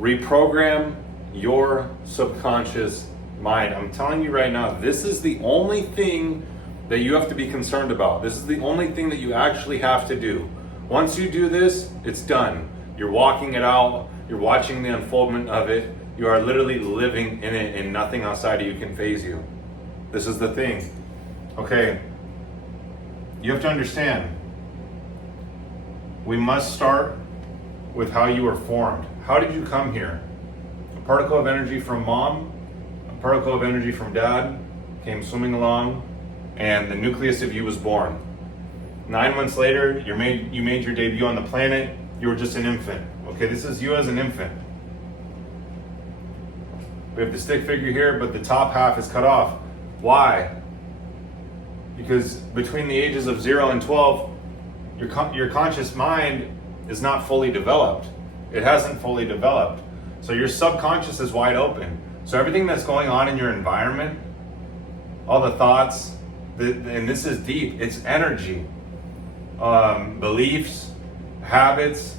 Reprogram your subconscious mind. I'm telling you right now, this is the only thing that you have to be concerned about. This is the only thing that you actually have to do. Once you do this, it's done. You're walking it out. You're watching the unfoldment of it. You are literally living in it, and nothing outside of you can faze you. This is the thing. Okay. You have to understand. We must start with how you were formed. How did you come here? A particle of energy from mom, a particle of energy from dad came swimming along, and the nucleus of you was born. 9 months later, you made your debut on the planet. You were just an infant. Okay, this is you as an infant. We have the stick figure here, but the top half is cut off. Why? Because between the ages of 0 and 12, your conscious mind is not fully developed. It hasn't fully developed. So your subconscious is wide open. So everything that's going on in your environment, all the thoughts, and this is deep, it's energy, beliefs, habits,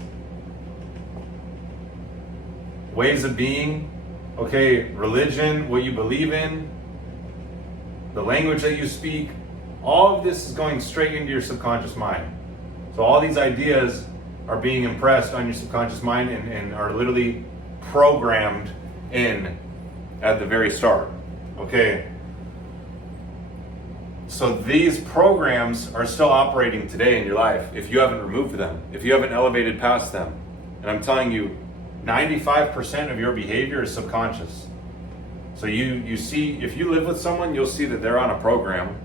ways of being, okay, religion, what you believe in, the language that you speak, all of this is going straight into your subconscious mind. So all these ideas are being impressed on your subconscious mind and are literally programmed in at the very start. Okay. So these programs are still operating today in your life if you haven't removed them, if you haven't elevated past them. And I'm telling you, 95% of your behavior is subconscious. So you see, if you live with someone, you'll see that they're on a program.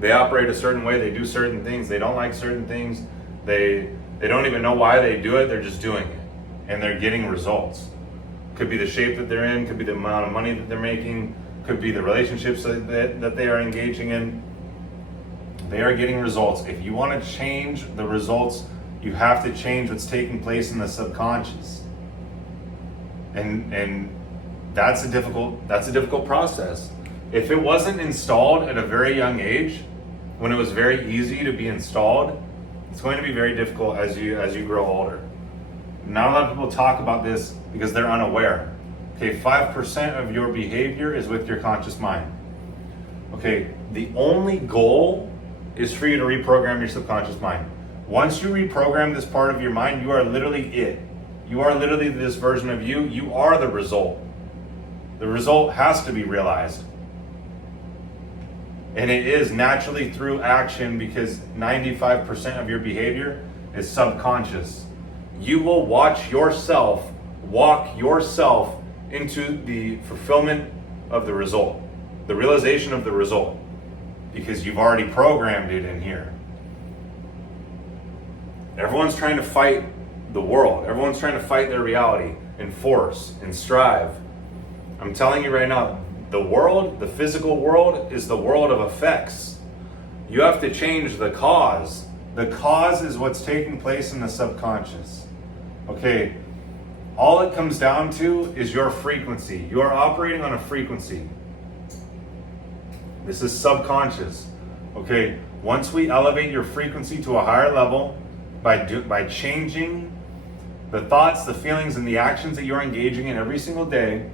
They operate a certain way, they do certain things, they don't like certain things, they don't even know why they do it, they're just doing it. And they're getting results. Could be the shape that they're in, could be the amount of money that they're making, could be the relationships that they are engaging in. They are getting results. If you want to change the results, you have to change what's taking place in the subconscious. And that's a difficult process. If it wasn't installed at a very young age, when it was very easy to be installed, it's going to be very difficult as you grow older. Not a lot of people talk about this because they're unaware. Okay, 5% of your behavior is with your conscious mind. Okay, the only goal is for you to reprogram your subconscious mind. Once you reprogram this part of your mind, you are literally it. You are literally this version of you. You are the result. The result has to be realized. And it is naturally through action because 95% of your behavior is subconscious. You will watch yourself walk yourself into the fulfillment of the result, the realization of the result, because you've already programmed it in here. Everyone's trying to fight the world. Everyone's trying to fight their reality and force and strive. I'm telling you right now, the world, the physical world, is the world of effects. You have to change the cause. The cause is what's taking place in the subconscious. Okay, all it comes down to is your frequency. You are operating on a frequency. This is subconscious. Okay, once we elevate your frequency to a higher level by changing the thoughts, the feelings, and the actions that you're engaging in every single day,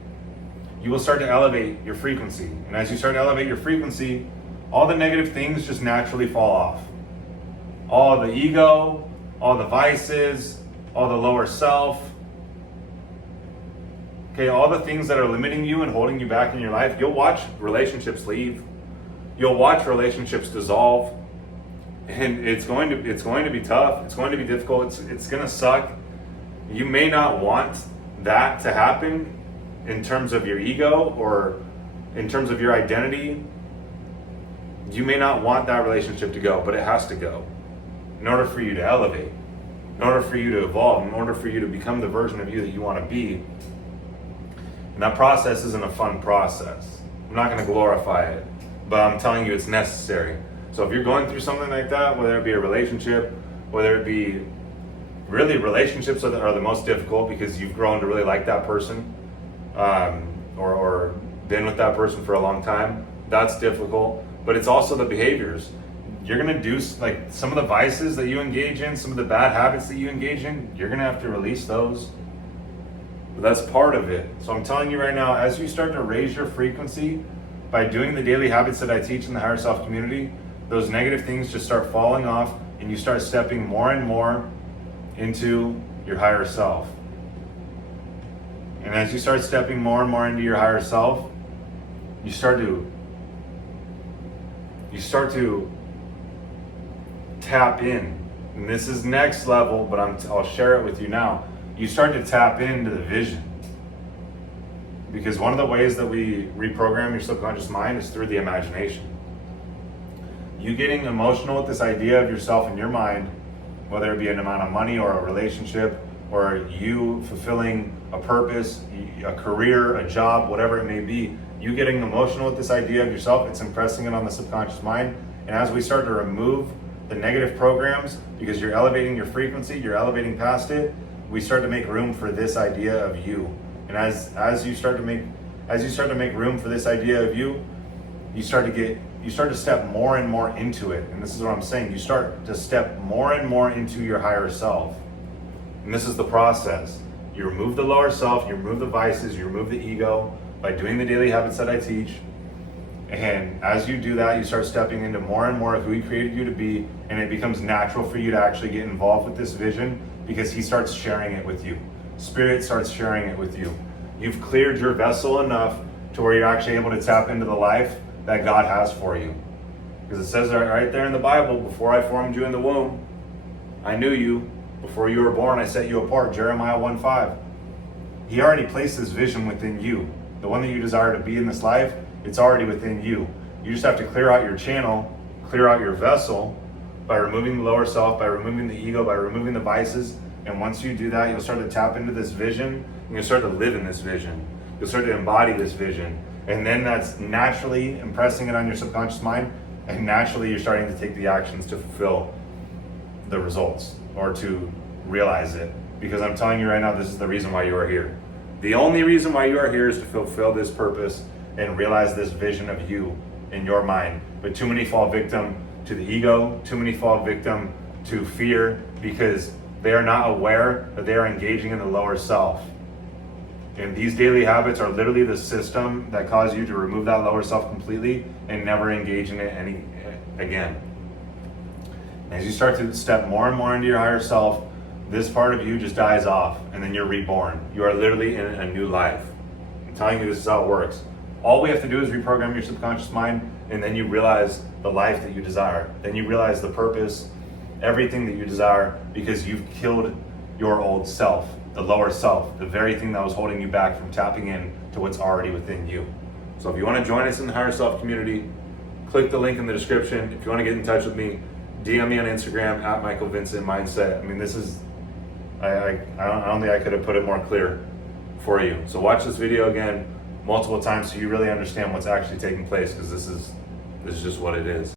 you will start to elevate your frequency. And as you start to elevate your frequency, all the negative things just naturally fall off. All the ego, all the vices, all the lower self, okay, all the things that are limiting you and holding you back in your life, you'll watch relationships leave. You'll watch relationships dissolve. And it's going to be tough. It's going to be difficult. It's going to suck. You may not want that to happen in terms of your ego or in terms of your identity. You may not want that relationship to go, but it has to go in order for you to elevate, in order for you to evolve, in order for you to become the version of you that you want to be. And that process isn't a fun process. I'm not going to glorify it, but I'm telling you it's necessary. So if you're going through something like that, whether it be a relationship, whether it be really relationships that are the most difficult because you've grown to really like that person, or been with that person for a long time, that's difficult. But it's also the behaviors. You're going to do, like, some of the vices that you engage in, some of the bad habits that you engage in, you're going to have to release those. But that's part of it. So I'm telling you right now, as you start to raise your frequency by doing the daily habits that I teach in the Higher Self community, those negative things just start falling off and you start stepping more and more into your higher self. And as you start stepping more and more into your higher self, you start to tap in. And this is next level, but I'll share it with you now. You start to tap into the vision. Because one of the ways that we reprogram your subconscious mind is through the imagination. You getting emotional with this idea of yourself in your mind, whether it be an amount of money or a relationship, or you fulfilling a purpose, a career, a job, whatever it may be, you getting emotional with this idea of yourself, it's impressing it on the subconscious mind. And as we start to remove the negative programs, because you're elevating your frequency, you're elevating past it, we start to make room for this idea of you. And as you start to make room for this idea of you, you start to step more and more into it. And this is what I'm saying. You start to step more and more into your higher self. And this is the process. You remove the lower self, you remove the vices, you remove the ego by doing the daily habits that I teach. And as you do that, you start stepping into more and more of who He created you to be, and it becomes natural for you to actually get involved with this vision because He starts sharing it with you. Spirit starts sharing it with you. You've cleared your vessel enough to where you're actually able to tap into the life that God has for you. Because it says right there in the Bible, before I formed you in the womb, I knew you. Before you were born, I set you apart. Jeremiah 1:5. He already placed this vision within you. The one that you desire to be in this life, it's already within you. You just have to clear out your channel, clear out your vessel by removing the lower self, by removing the ego, by removing the vices. And once you do that, you'll start to tap into this vision, and you'll start to live in this vision. You'll start to embody this vision. And then that's naturally impressing it on your subconscious mind, and naturally you're starting to take the actions to fulfill the results or to realize it. Because I'm telling you right now, this is the reason why you are here. The only reason why you are here is to fulfill this purpose and realize this vision of you in your mind. But too many fall victim to the ego, too many fall victim to fear, because they are not aware that they are engaging in the lower self. And these daily habits are literally the system that cause you to remove that lower self completely and never engage in it again. As you start to step more and more into your higher self, this part of you just dies off, and then you're reborn. You are literally in a new life. I'm telling you, this is how it works. All we have to do is reprogram your subconscious mind, and then you realize the life that you desire. Then you realize the purpose, everything that you desire, because you've killed your old self, the lower self, the very thing that was holding you back from tapping in to what's already within you. So if you want to join us in the Higher Self community, click the link in the description. If you want to get in touch with me, DM me on Instagram at Michael Vincent Mindset. I mean, this is, I don't think I could have put it more clear for you. So watch this video again multiple times so you really understand what's actually taking place, because this is just what it is.